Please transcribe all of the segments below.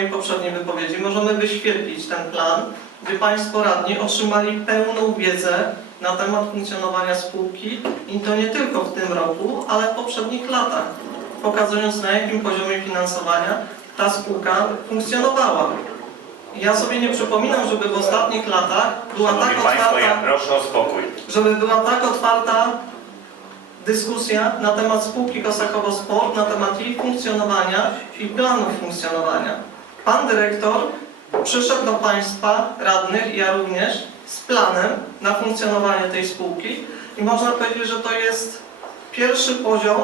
mojej poprzedniej wypowiedzi, możemy wyświetlić ten plan, gdzie Państwo radni otrzymali pełną wiedzę na temat funkcjonowania spółki i to nie tylko w tym roku, ale w poprzednich latach, pokazując na jakim poziomie finansowania ta spółka funkcjonowała. Ja sobie nie przypominam, żeby w ostatnich latach była tak Szanowni Państwo, ja otwarta, proszę o spokój. żeby była tak otwarta dyskusja na temat spółki Kosakowo Sport, na temat jej funkcjonowania i planów funkcjonowania. Pan dyrektor przyszedł do Państwa radnych, ja również, z planem na funkcjonowanie tej spółki i można powiedzieć, że to jest pierwszy poziom,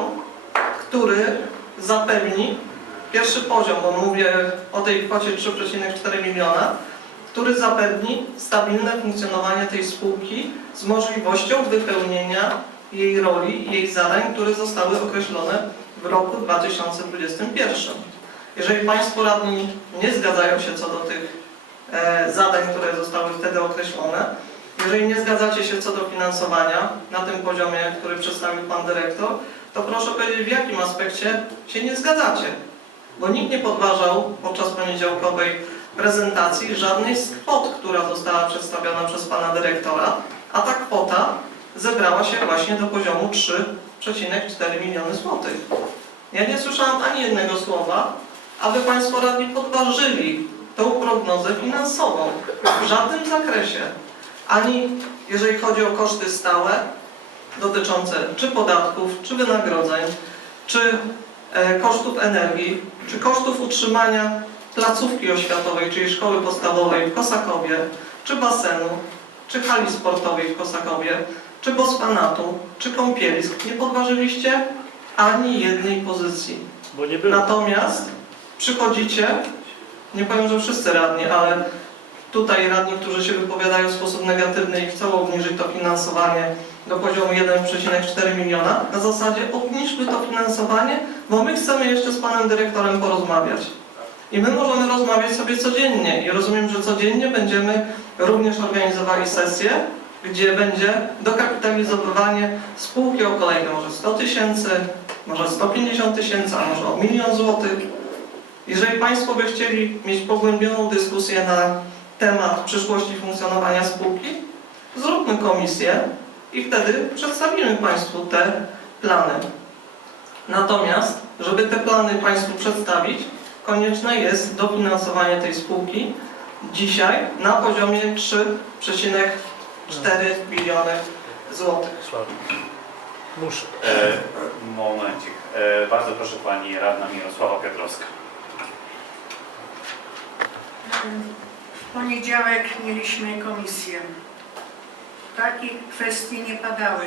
który zapewni, pierwszy poziom, bo mówię o tej kwocie 3,4 miliona, który zapewni stabilne funkcjonowanie tej spółki z możliwością wypełnienia jej roli, jej zadań, które zostały określone w roku 2021. Jeżeli Państwo radni nie zgadzają się co do tych e, zadań, które zostały wtedy określone, jeżeli nie zgadzacie się co do finansowania na tym poziomie, który przedstawił Pan Dyrektor, to proszę powiedzieć, w jakim aspekcie się nie zgadzacie. Bo nikt nie podważał podczas poniedziałkowej prezentacji żadnej z kwot, która została przedstawiona przez Pana Dyrektora, a ta kwota zebrała się właśnie do poziomu 3,4 miliony złotych. Ja nie słyszałam ani jednego słowa, aby Państwo radni podważyli tą prognozę finansową w żadnym zakresie. Ani jeżeli chodzi o koszty stałe dotyczące czy podatków, czy wynagrodzeń, czy e, kosztów energii, czy kosztów utrzymania placówki oświatowej, czyli szkoły podstawowej w Kosakowie, czy basenu, czy hali sportowej w Kosakowie, czy bospanatu, czy kąpielisk. Nie podważyliście ani jednej pozycji. Natomiast przychodzicie, nie powiem, że wszyscy radni, ale tutaj radni, którzy się wypowiadają w sposób negatywny i chcą obniżyć to finansowanie do poziomu 1,4 miliona, na zasadzie obniżmy to finansowanie, bo my chcemy jeszcze z panem dyrektorem porozmawiać. I my możemy rozmawiać sobie codziennie i rozumiem, że codziennie będziemy również organizowali sesje, gdzie będzie dokapitalizowanie spółki o kolejne może 100 tysięcy, może 150 tysięcy, a może o milion złotych. Jeżeli Państwo by chcieli mieć pogłębioną dyskusję na temat przyszłości funkcjonowania spółki, zróbmy komisję i wtedy przedstawimy Państwu te plany. Natomiast, żeby te plany Państwu przedstawić, konieczne jest dofinansowanie tej spółki dzisiaj na poziomie 3,4 miliony złotych. Muszę. E, momencik. E, bardzo proszę Pani Radna Mirosława Piotrowska. W poniedziałek mieliśmy komisję. Takie kwestie nie padały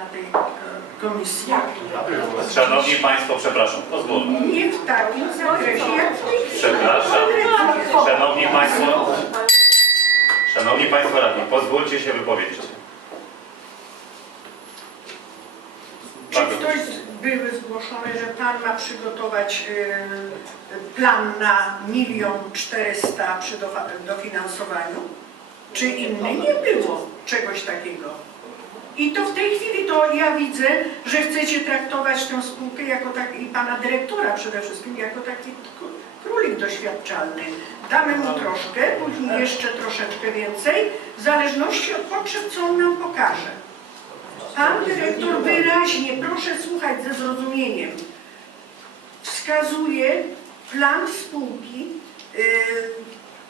na tej e, komisji. Szanowni Państwo, przepraszam, pozwólmy. Nie w takim zakresie jak w tej chwili. Przepraszam. Szanowni Państwo, Szanowni Państwo Radni, pozwólcie się wypowiedzieć. Czy Bardzo ktoś proszę. Zgłoszone, że Pan ma przygotować e, plan na milion czterysta przy dofinansowaniu? Czy inny? Nie było czegoś takiego. I to w tej chwili to ja widzę, że chcecie traktować tę spółkę jako tak, i pana dyrektora przede wszystkim, jako taki królik doświadczalny. Damy mu troszkę, później jeszcze troszeczkę więcej, w zależności od potrzeb, co on nam pokaże. Pan dyrektor wyraźnie, proszę słuchać ze zrozumieniem, wskazuje plan spółki yy,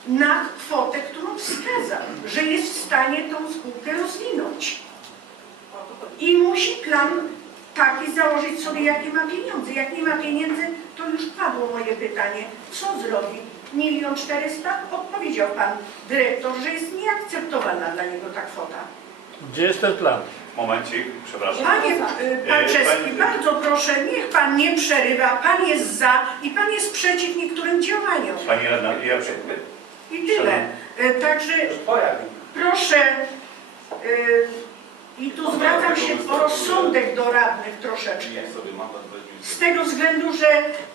na kwotę, którą wskazał, że jest w stanie tą spółkę rozwinąć. I musi plan taki założyć sobie, jakie ma pieniądze. Jak nie ma pieniędzy, to już padło moje pytanie, co zrobi? Milion czterysta? Odpowiedział pan dyrektor, że jest nieakceptowalna dla niego ta kwota. Gdzie jest ten plan? Momencik, przepraszam. Panie y, pan E, bardzo proszę, niech pan nie przerywa, pan jest za i pan jest przeciw niektórym działaniom. Pani Radna, ja przy... I tyle. Y, Także proszę, y, i tu zwracam się o rozsądek do radnych troszeczkę. Z tego względu, że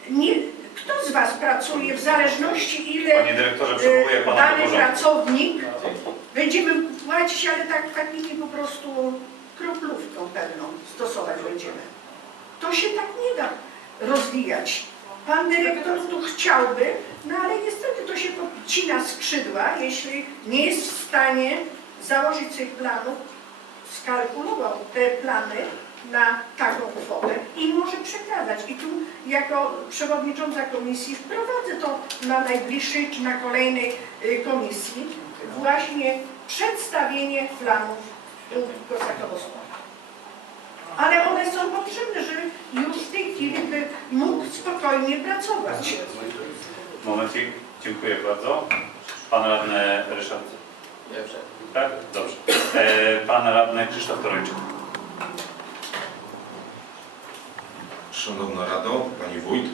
nie, kto z Was pracuje w zależności ile Panie Dyrektorze, przywołuję y, Pana dany pracownik będziemy płacić, ale tak takimi po prostu kroplówką pewną stosować będziemy. To się tak nie da rozwijać. Pan dyrektor tu chciałby, no ale jest ścina skrzydła, jeśli nie jest w stanie założyć tych planów, skalkulował te plany na taką kwotę i może przekazać. I tu jako przewodnicząca komisji wprowadzę to na najbliższej czy na kolejnej y, komisji właśnie przedstawienie planów Kosakowo Ale one są potrzebne, żeby już w tej chwili by mógł spokojnie pracować. Momencik, dziękuję bardzo. Pan radny Ryszard. Tak? Dobrze. E, pan radny Krzysztof Torojczyk. Szanowna Rado, Pani Wójt,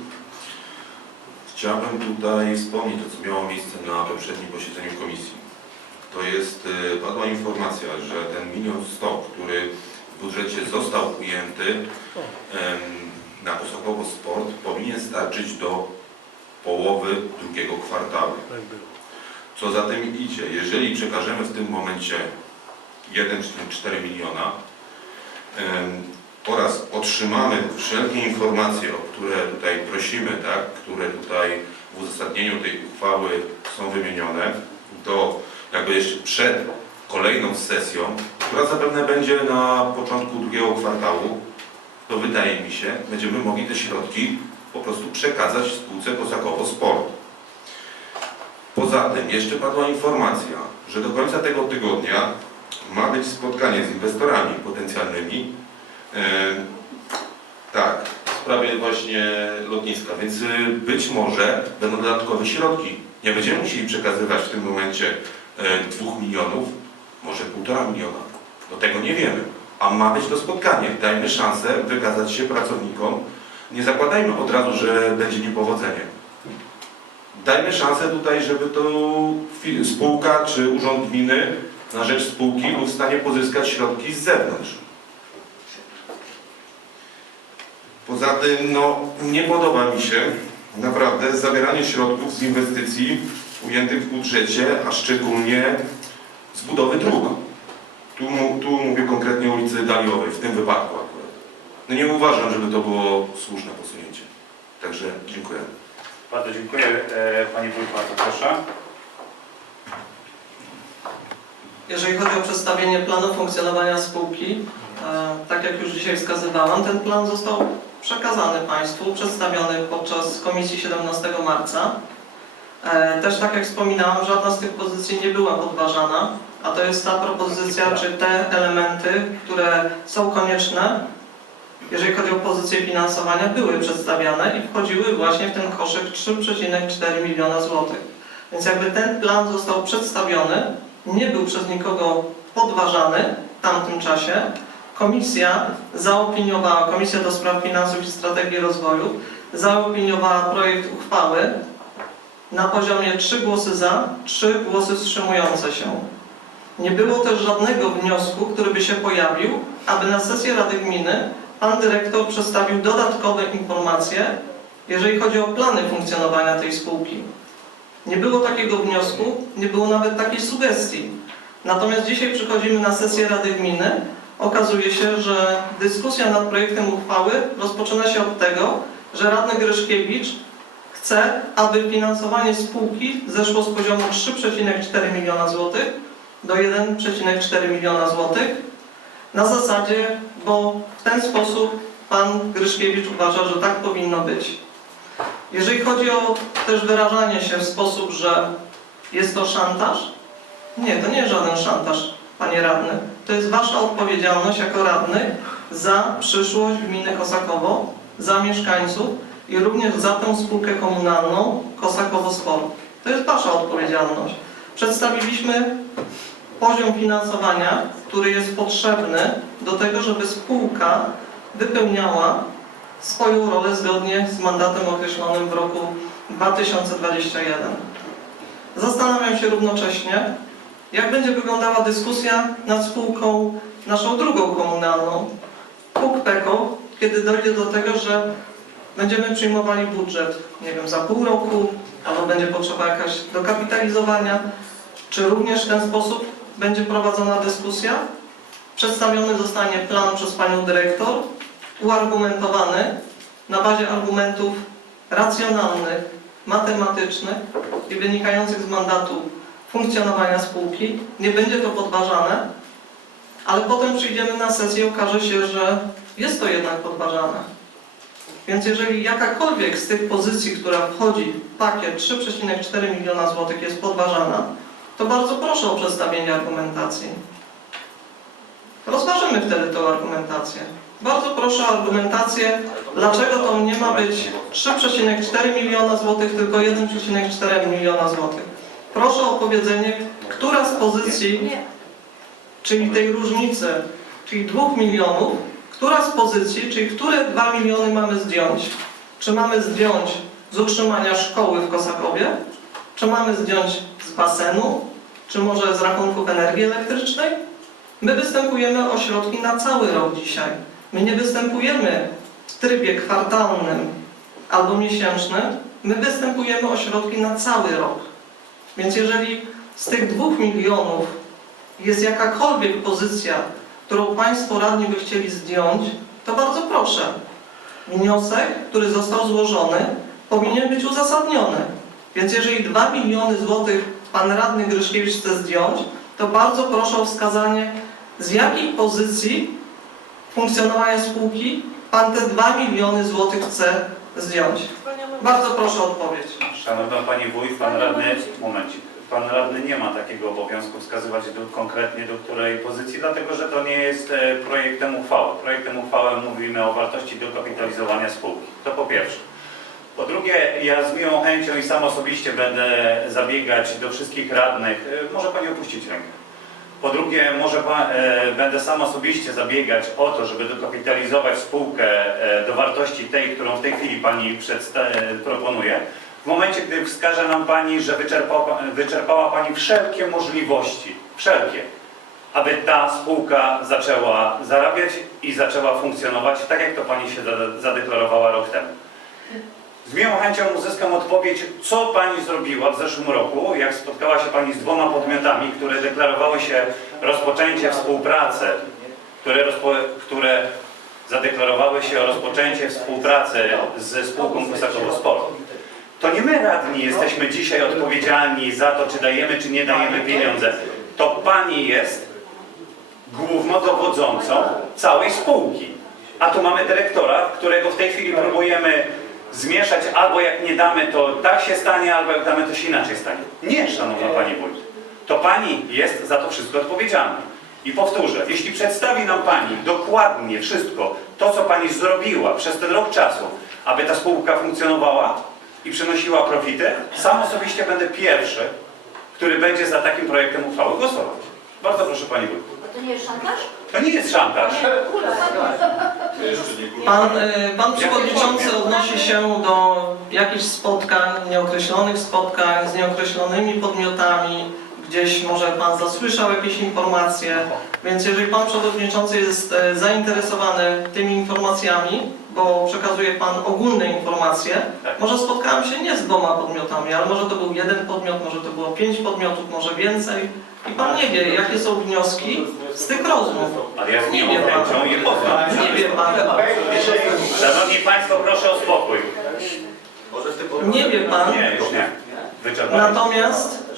chciałbym tutaj wspomnieć to, co miało miejsce na poprzednim posiedzeniu komisji. To jest, y, padła informacja, że ten milion sto, który w budżecie został ujęty na Kosokowo Sport, powinien starczyć do połowy drugiego kwartału. Tak. Co za tym idzie, jeżeli przekażemy w tym momencie 1,4 miliona oraz otrzymamy wszelkie informacje, o które tutaj prosimy, tak, które tutaj w uzasadnieniu tej uchwały są wymienione, to jakby jeszcze przed kolejną sesją, która zapewne będzie na początku drugiego kwartału, to wydaje mi się, będziemy mogli te środki po prostu przekazać spółce Kosakowo Sport. Poza tym jeszcze padła informacja, że do końca tego tygodnia ma być spotkanie z inwestorami potencjalnymi. E, tak, w sprawie właśnie lotniska, więc y, być może będą dodatkowe środki. Nie będziemy musieli przekazywać w tym momencie dwóch milionów, może półtora miliona. Do tego nie wiemy. A ma być to spotkanie. Dajmy szansę wykazać się pracownikom. Nie zakładajmy od razu, że będzie niepowodzenie dajmy szansę tutaj, żeby to spółka czy urząd gminy na rzecz spółki był w stanie pozyskać środki z zewnątrz. Poza tym, no, nie podoba mi się naprawdę zabieranie środków z inwestycji ujętych w budżecie, a szczególnie z budowy dróg. Tu, tu mówię konkretnie o ulicy Daliowej, w tym wypadku akurat. No nie uważam, żeby to było słuszne posunięcie. Także dziękuję. Bardzo dziękuję. E, Panie Wójt, bardzo proszę. Jeżeli chodzi o przedstawienie planu funkcjonowania spółki, e, tak jak już dzisiaj wskazywałam, ten plan został przekazany Państwu, przedstawiony podczas komisji 17 marca. E, Też tak jak wspominałam, żadna z tych pozycji nie była podważana, a to jest ta propozycja, czy te elementy, które są konieczne, jeżeli chodzi o pozycję finansowania, były przedstawiane i wchodziły właśnie w ten koszyk 3,4 miliona złotych. Więc jakby ten plan został przedstawiony, nie był przez nikogo podważany w tamtym czasie. Komisja zaopiniowała, Komisja do Spraw Finansów i Strategii Rozwoju zaopiniowała projekt uchwały na poziomie 3 głosy za, 3 głosy wstrzymujące się. Nie było też żadnego wniosku, który by się pojawił, aby na sesję Rady Gminy Pan Dyrektor przedstawił dodatkowe informacje, jeżeli chodzi o plany funkcjonowania tej spółki. Nie było takiego wniosku, nie było nawet takiej sugestii. Natomiast dzisiaj przychodzimy na sesję Rady Gminy. Okazuje się, że dyskusja nad projektem uchwały rozpoczyna się od tego, że radny Gryszkiewicz chce, aby finansowanie spółki zeszło z poziomu 3,4 miliona złotych do 1,4 miliona złotych na zasadzie, bo w ten sposób pan Gryszkiewicz uważa, że tak powinno być. Jeżeli chodzi o też wyrażanie się w sposób, że jest to szantaż, nie, to nie jest żaden szantaż, panie radny. To jest wasza odpowiedzialność jako radny za przyszłość gminy Kosakowo, za mieszkańców i również za tę spółkę komunalną Kosakowo Sport. To jest wasza odpowiedzialność. Przedstawiliśmy poziom finansowania, który jest potrzebny do tego, żeby spółka wypełniała swoją rolę zgodnie z mandatem określonym w roku 2021. Zastanawiam się równocześnie, jak będzie wyglądała dyskusja nad spółką naszą drugą komunalną, PUK-PEKO, kiedy dojdzie do tego, że będziemy przyjmowali budżet, nie wiem, za pół roku, albo będzie potrzeba jakaś dokapitalizowania, czy również w ten sposób będzie prowadzona dyskusja? Przedstawiony zostanie plan przez Panią Dyrektor, uargumentowany na bazie argumentów racjonalnych, matematycznych i wynikających z mandatu funkcjonowania spółki. Nie będzie to podważane, ale potem przyjdziemy na sesję i okaże się, że jest to jednak podważane. Więc jeżeli jakakolwiek z tych pozycji, która wchodzi w pakiet 3,4 miliona złotych jest podważana, to bardzo proszę o przedstawienie argumentacji. Rozważymy wtedy tę argumentację. Bardzo proszę o argumentację, dlaczego to nie ma być 3,4 miliona złotych, tylko 1,4 miliona złotych. Proszę o powiedzenie, która z pozycji, czyli tej różnicy, czyli 2 milionów, która z pozycji, czyli które 2 miliony mamy zdjąć? Czy mamy zdjąć z utrzymania szkoły w Kosakowie? Czy mamy zdjąć z basenu? Czy może z rachunków energii elektrycznej? My występujemy o środki na cały rok dzisiaj. My nie występujemy w trybie kwartalnym albo miesięcznym. My występujemy o środki na cały rok. Więc jeżeli z tych dwóch milionów jest jakakolwiek pozycja, którą Państwo radni by chcieli zdjąć, to bardzo proszę. Wniosek, który został złożony, powinien być uzasadniony. Więc jeżeli 2 miliony złotych Pan Radny Gryszkiewicz chce zdjąć, to bardzo proszę o wskazanie, z jakiej pozycji funkcjonowania spółki Pan te 2 miliony złotych chce zdjąć. Bardzo proszę o odpowiedź. Szanowna Pani Wójt, Pan Radny, momencik. Pan Radny nie ma takiego obowiązku wskazywać do, konkretnie do której pozycji, dlatego że to nie jest e, projektem uchwały. Projektem uchwały mówimy o wartości dokapitalizowania spółki. To po pierwsze. Po drugie, ja z miłą chęcią i sam osobiście będę zabiegać do wszystkich radnych. E, Może Pani opuścić rękę. Po drugie, może e, będę sam osobiście zabiegać o to, żeby dokapitalizować spółkę e, do wartości tej, którą w tej chwili Pani e, proponuje. W momencie, gdy wskaże nam Pani, że wyczerpała, wyczerpała Pani wszelkie możliwości, wszelkie, aby ta spółka zaczęła zarabiać i zaczęła funkcjonować tak, jak to Pani się zade- zadeklarowała rok temu. Z miłą chęcią uzyskam odpowiedź, co Pani zrobiła w zeszłym roku, jak spotkała się Pani z dwoma podmiotami, które deklarowały się rozpoczęcie współpracy, które, rozpo, które zadeklarowały się o rozpoczęcie współpracy ze spółką Kosakowo Sport. To nie my radni jesteśmy dzisiaj odpowiedzialni za to, czy dajemy, czy nie dajemy pieniądze. To Pani jest głównodowodzącą całej spółki. A tu mamy dyrektora, którego w tej chwili próbujemy zmieszać, albo jak nie damy, to tak się stanie, albo jak damy, to się inaczej stanie. Nie, szanowna Pani Wójt. To Pani jest za to wszystko odpowiedzialna. I powtórzę, jeśli przedstawi nam Pani dokładnie wszystko, to co Pani zrobiła przez ten rok czasu, aby ta spółka funkcjonowała i przynosiła profity, sam osobiście będę pierwszy, który będzie za takim projektem uchwały głosować. Bardzo proszę Pani Wójt. To nie jest szantaż? To nie jest szantaż. Pan, y, pan przewodniczący odnosi się do jakichś spotkań, nieokreślonych spotkań z nieokreślonymi podmiotami. Gdzieś może pan zasłyszał jakieś informacje, więc jeżeli pan przewodniczący jest e, zainteresowany tymi informacjami, bo przekazuje pan ogólne informacje, Tak. może spotkałem się nie z dwoma podmiotami, ale może to był jeden podmiot, może to było pięć podmiotów, może więcej. I pan nie wie, jakie są wnioski z tych rozmów. Ale ja z Nie miłą wie pan. poznam. Nie wie pan. Szanowni Państwo, proszę o spokój. Nie wie pan. Nie, już nie. Natomiast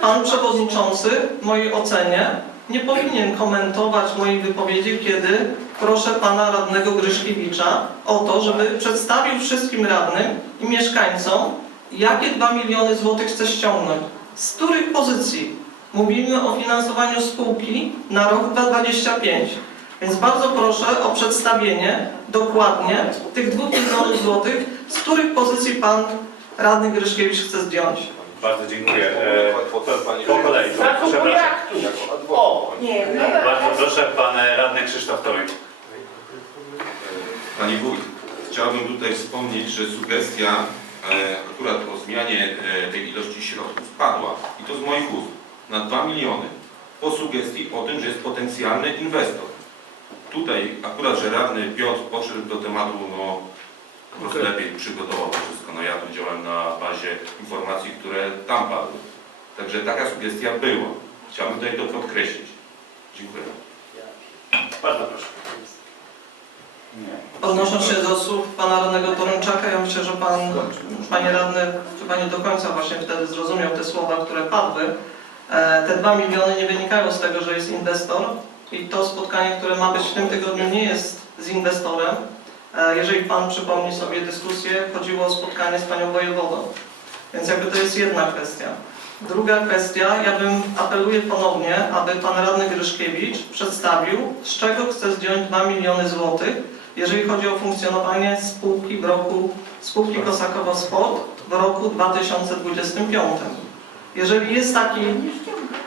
pan przewodniczący w mojej ocenie nie powinien komentować mojej wypowiedzi, kiedy proszę pana radnego Gryszkiewicza o to, żeby przedstawił wszystkim radnym i mieszkańcom, jakie 2 miliony złotych chce ściągnąć. Z których pozycji? Mówimy o finansowaniu spółki na rok 2025. Więc bardzo proszę o przedstawienie dokładnie tych 2 milionów złotych, z których pozycji pan radny Gryszkiewicz chce zdjąć. Bardzo dziękuję. E, po, po kolei, przepraszam. Nie, no Bardzo proszę, pan radny Krzysztof Toruń. Pani Wójt, chciałbym tutaj wspomnieć, że sugestia e, akurat o zmianie e, tej ilości środków padła i to z moich ust na 2 miliony po sugestii o tym, że jest potencjalny inwestor. Tutaj akurat, że radny Piotr podszedł do tematu, no po prostu lepiej przygotował to wszystko. No ja tu działałem na bazie informacji, które tam padły. Także taka sugestia była. Chciałbym tutaj to podkreślić. Dziękuję. Bardzo proszę. Nie. Odnosząc się do słów pana radnego Torunczaka, ja myślę, że pan, panie radny, chyba nie do końca właśnie wtedy zrozumiał te słowa, które padły. E, Te 2 miliony nie wynikają z tego, że jest inwestor i to spotkanie, które ma być w tym tygodniu nie jest z inwestorem. E, Jeżeli Pan przypomni sobie dyskusję, chodziło o spotkanie z Panią Wojewodą. Więc jakby to jest jedna kwestia. Druga kwestia, ja bym apeluję ponownie, aby Pan Radny Gryszkiewicz przedstawił, z czego chce zdjąć 2 miliony złotych, jeżeli chodzi o funkcjonowanie spółki w roku, spółki Kosakowo Sport w roku 2025. Jeżeli jest, taki,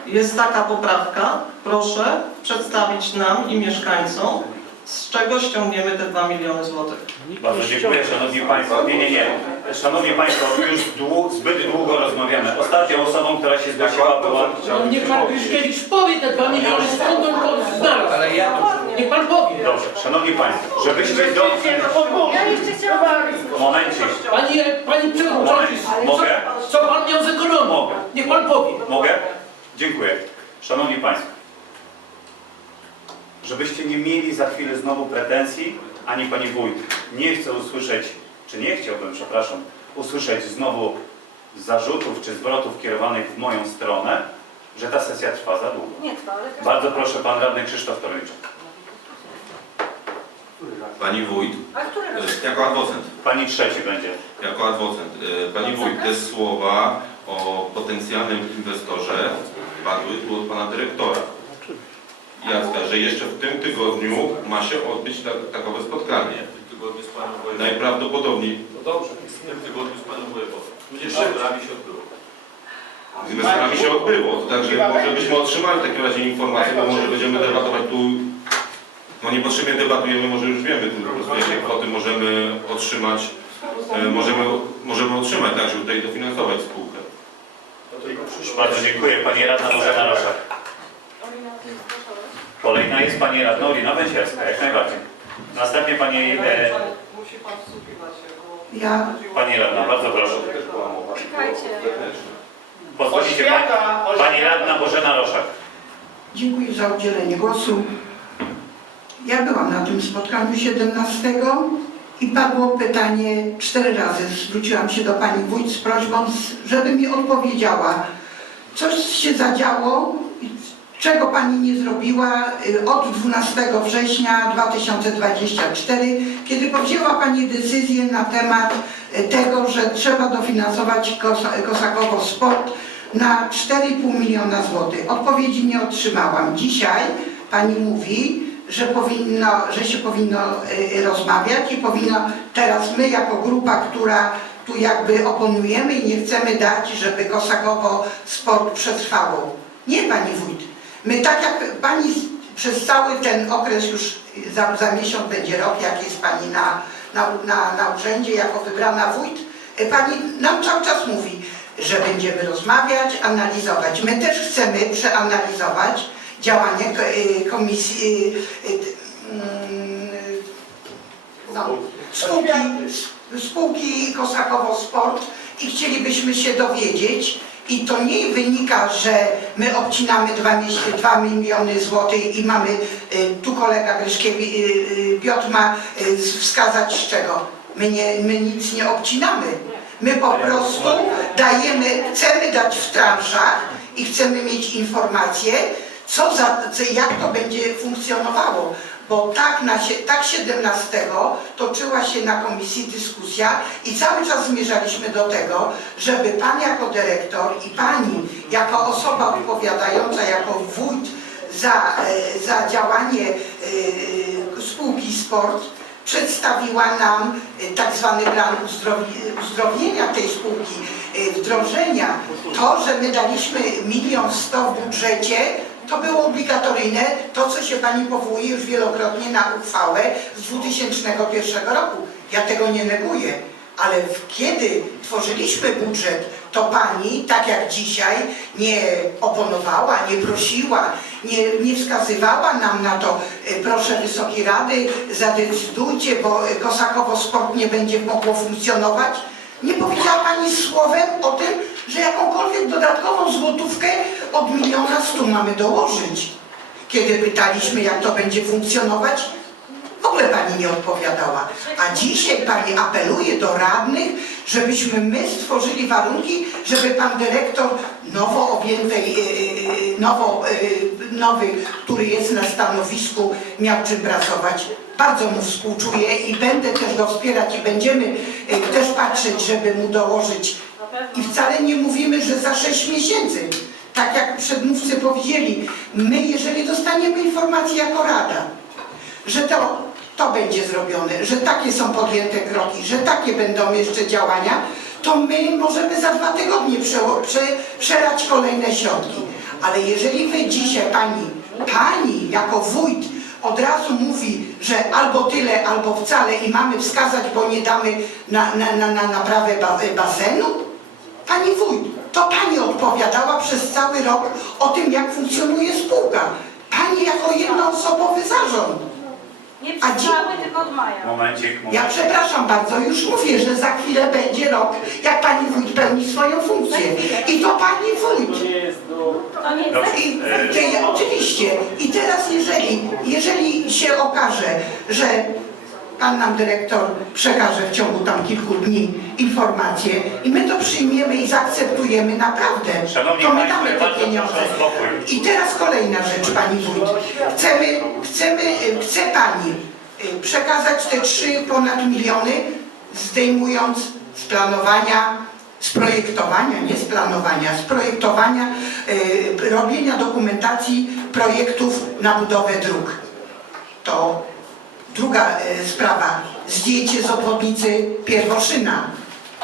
jest taka poprawka, proszę przedstawić nam i mieszkańcom, z czego ściągniemy te 2 miliony złotych. Bardzo dziękuję. Szanowni Państwo. Nie, nie, nie. Szanowni Państwo, już dłu, zbyt długo rozmawiamy. Ostatnią osobą, która się zgłosiła była... No niech pan Kryszkiewicz powie te dwa miliony, skąd on to znalazł. Ale ja Niech pan powie. Dobrze, Szanowni Państwo, żebyśmy do... Ja jeszcze chciałam... Momencik. Pani, pani przewodniczący, Mogę? co pan miał z ekonomią? Mogę. Niech pan powie. Mogę? Dziękuję. Szanowni Państwo, żebyście nie mieli za chwilę znowu pretensji, ani Pani Wójt. Nie chcę usłyszeć, czy nie chciałbym, przepraszam, usłyszeć znowu zarzutów czy zwrotów kierowanych w moją stronę, że ta sesja trwa za długo. Nie trwa, ale... Bardzo proszę, Pan Radny Krzysztof Torliczek. Pani wójt, A który raz? e, jako adwocent, Pani trzeci będzie. jako adwocent, e, pani wójt, te słowa o potencjalnym inwestorze padły tu od pana dyrektora. Jacka, że jeszcze w tym tygodniu ma się odbyć ta, takowe spotkanie. W tym tygodniu z panem wojewodą. Najprawdopodobniej No dobrze, w tym tygodniu z panem wojewodą. Tudzież szefami się odbyło. z inwestorami się odbyło, także może byśmy otrzymali w takim razie informację, bo może będziemy debatować tu, no niepotrzebnie debatujemy, może już wiemy prostu jakie kwoty możemy otrzymać, e, możemy, możemy otrzymać, tak, żeby tutaj dofinansować spółkę. Bardzo dziękuję. Pani Radna Bożena Roszak. Kolejna jest Pani Radna Olina Węsierska, jak najbardziej. Następnie Pani, e, Musi Pan wsłuchiwać się, bo... Ja Pani Radna, bardzo proszę. Czekajcie. Pozwolicie Pani, Pani Radna Bożena Roszak. dziękuję za udzielenie głosu. Ja byłam na tym spotkaniu 17 i padło pytanie cztery razy. Zwróciłam się do pani wójt z prośbą, żeby mi odpowiedziała, coś się zadziało, czego pani nie zrobiła y, od 12 września 2024, kiedy podjęła pani decyzję na temat y, tego, że trzeba dofinansować Kosa- Kosakowo Sport na 4,5 miliona złotych. Odpowiedzi nie otrzymałam. Dzisiaj pani mówi, że, powinno, że się powinno y, rozmawiać i powinno teraz my jako grupa, która tu jakby oponujemy i nie chcemy dać, żeby Kosakowo sport przetrwało. Nie pani wójt. My tak jak pani przez cały ten okres już za, za miesiąc będzie rok, jak jest pani na, na, na, na urzędzie jako wybrana wójt, y, pani nam cały czas mówi, że będziemy rozmawiać, analizować. My też chcemy przeanalizować działanie y, komisji y, mm, no, spółki, spółki Kosakowo Sport i chcielibyśmy się dowiedzieć i to nie wynika, że my obcinamy 2, 2 miliony złotych i mamy, y, tu kolega Gryszkiewicz, y, y, Piotr ma wskazać z czego. My, nie, my nic nie obcinamy. My po prostu dajemy, chcemy dać w transzach i chcemy mieć informacje, co za, jak to będzie funkcjonowało. Bo tak, na, tak 17 toczyła się na komisji dyskusja i cały czas zmierzaliśmy do tego, żeby pan jako dyrektor i pani jako osoba odpowiadająca, jako wójt za, e, za działanie e, spółki sport przedstawiła nam e, tak zwany plan uzdrowi- uzdrowienia tej spółki, wdrożenia. To, że my daliśmy milion sto w budżecie, to było obligatoryjne, to co się Pani powołuje już wielokrotnie na uchwałę z 2001 roku. Ja tego nie neguję, ale kiedy tworzyliśmy budżet, to Pani, tak jak dzisiaj, nie oponowała, nie prosiła, nie, nie wskazywała nam na to, e, proszę Wysokiej Rady, zadecydujcie, bo Kosakowo Sport nie będzie mogło funkcjonować. Nie powiedziała Pani słowem o tym, że jakąkolwiek dodatkową złotówkę od miliona stu mamy dołożyć. Kiedy pytaliśmy, jak to będzie funkcjonować, w ogóle Pani nie odpowiadała. A dzisiaj Pani apeluje do radnych, żebyśmy my stworzyli warunki, żeby pan dyrektor nowo objętej, yy, nowo, yy, nowy, który jest na stanowisku, miał czym pracować. Bardzo mu współczuję i będę też go wspierać i będziemy też patrzeć, żeby mu dołożyć. I wcale nie mówimy, że za 6 miesięcy. Tak jak przedmówcy powiedzieli, my jeżeli dostaniemy informację jako Rada, że to, to będzie zrobione, że takie są podjęte kroki, że takie będą jeszcze działania, to my możemy za dwa tygodnie prze, prze, kolejne środki. Ale jeżeli wy dzisiaj, pani, pani jako wójt od razu mówi, że albo tyle, albo wcale i mamy wskazać, bo nie damy na, na, na, na naprawę ba- basenu, Pani wójt, to pani odpowiadała przez cały rok o tym, jak funkcjonuje spółka. Pani jako jednoosobowy zarząd. Nie A dzi- tylko od maja. Momencik, Ja momencik. przepraszam bardzo, już mówię, że za chwilę będzie rok, jak pani wójt pełni swoją funkcję. I to pani wójt. To nie jest Dobrze. I, te, oczywiście. I teraz jeżeli, jeżeli się okaże, że pan nam dyrektor przekaże w ciągu tam kilku dni informacje i my to przyjmiemy i zaakceptujemy naprawdę, Szanowni to my damy te pieniądze. I teraz kolejna rzecz, pani wójt. Chcemy, chcemy, chce pani y, przekazać te trzy ponad miliony, zdejmując z planowania, z projektowania, nie z planowania, z projektowania, y, robienia dokumentacji projektów na budowę dróg. To druga y, sprawa, zdjęcie z obwodnicy Pierwoszyna.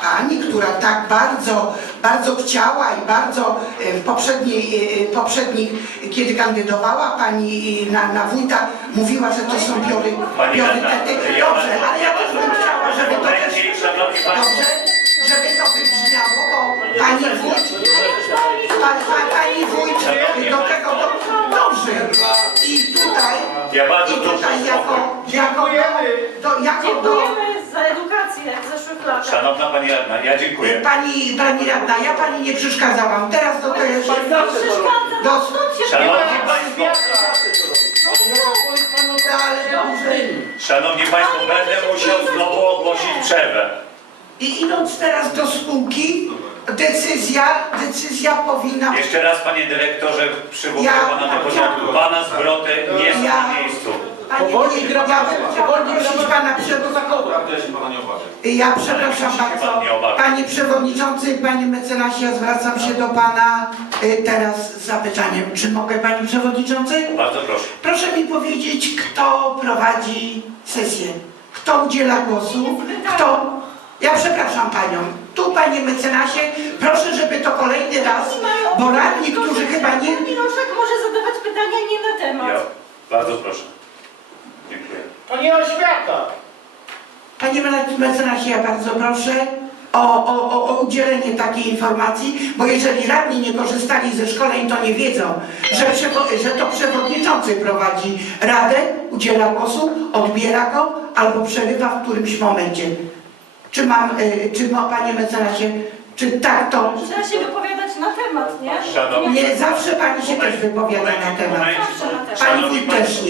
Pani, która tak bardzo, bardzo chciała i bardzo y, w poprzedniej, y, poprzednich, kiedy kandydowała pani na, na wójta, mówiła, że to są priory, priorytety. Dobrze, ale ja też bym chciała, żeby to też... Dobrze, żeby to wybrzmiało, bo pani wójt, pa, pa, pani wójt do tego dobrze. I tutaj, i tutaj jako, spokój. jako, do, jako do, Dziękujemy za edukację w zeszłych latach. Szanowna Pani Radna, ja dziękuję. pani, pani radna, ja pani nie przeszkadzałam. Teraz do tego, Przeszkadza, do, no stąd się Szanowni Państwo, ale dobrze. Szanowni Państwo, będę musiał znowu ogłosić przerwę. I idąc teraz do spółki, decyzja, decyzja powinna Jeszcze raz, Panie Dyrektorze, przywołuję Ja- Pana do porządku. Pana zwroty nie są Ja- na miejscu. Panie, Powoli ja grabamy, bym chciała powoli prosić pana przewodniczącego. Prawda, ja się pana nie obawiam. Ja przepraszam Ale się pan bardzo. nie obawiać. Panie przewodniczący, panie mecenasie, ja zwracam się do pana y, teraz z zapytaniem. Czy mogę, panie przewodniczący? Bardzo proszę. Proszę mi powiedzieć, kto prowadzi sesję? Kto udziela głosu? Kto? Ja przepraszam panią. Tu, panie mecenasie, proszę, żeby to kolejny raz, bo radni, którzy chyba nie... Pan Miloszek może zadawać pytania nie na temat. Ja bardzo proszę. Dziękuję. To nie oświata. Panie mecenasie, ja bardzo proszę o, o, o, o udzielenie takiej informacji, bo jeżeli radni nie korzystali ze szkoleń, to nie wiedzą, że, że to przewodniczący prowadzi radę, udziela głosu, odbiera go albo przerywa w którymś momencie. Czy mam, y, czy ma panie mecenasie, czy tak to... Trzeba się wypowiadać na temat, nie? Szanowni- Nie zawsze pani się też wypowiada na temat. Zawsze na temat. Pani Szanowni wójt też nie.